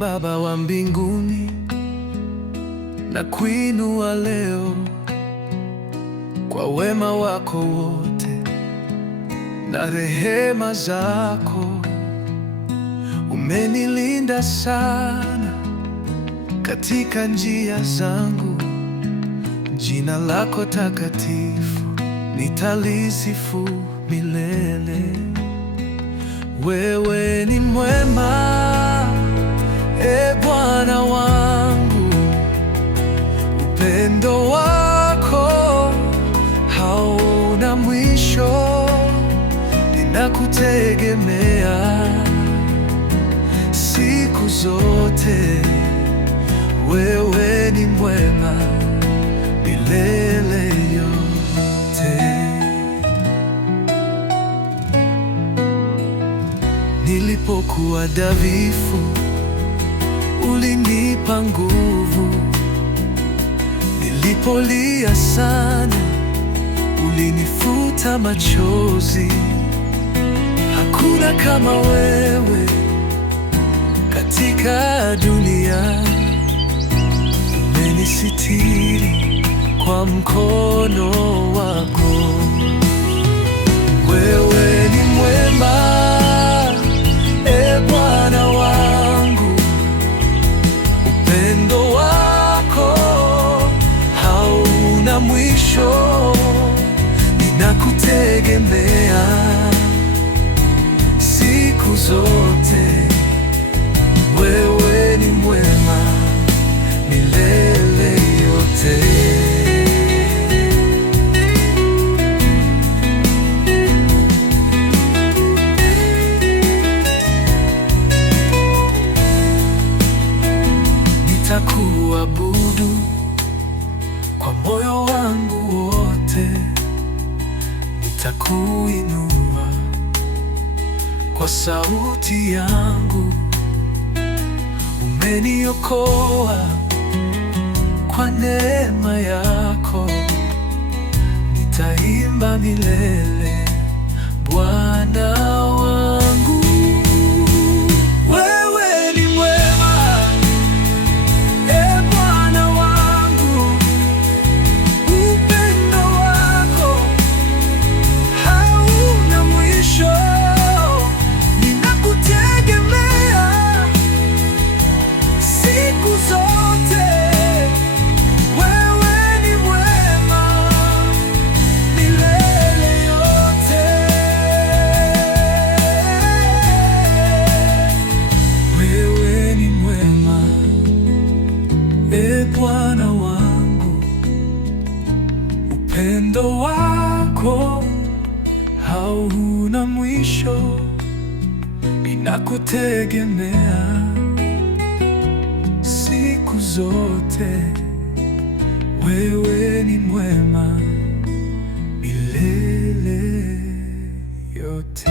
Baba wa mbinguni, na kuinua leo kwa wema wako wote na rehema zako. Umenilinda sana katika njia zangu. Jina lako takatifu nitalisifu milele. Wewe ni mwema, e Bwana wangu. Upendo wako hauna mwisho. Ninakutegemea siku zote. Wewe ni mwema milele yote. Nilipokuwa dhaifu, ulinipa nguvu. Nilipolia sana, ulinifuta machozi. Hakuna kama wewe katika dunia. Umenisitiri kwa mkono wako. Wewe ni mwema, e Bwana wangu. Upendo wako hauna mwisho. Ninakutegemea siku zote. Wewe ni mwema milele yote. Nitakuabudu kwa moyo wangu wote. Nitakuinua kwa sauti yangu. Umeniokoa kwa neema yako. Nitaimba milele, Bwana wangu. Wewe ni mwema, e Bwana wangu. Upendo wako hauna mwisho. Ninakutegemea siku zote. Wewe ni mwema milele yote. Wewe ni mwema, e Bwana wangu. Upendo wako hauna mwisho. Ninakutegemea siku zote. Wewe ni mwema milele yote.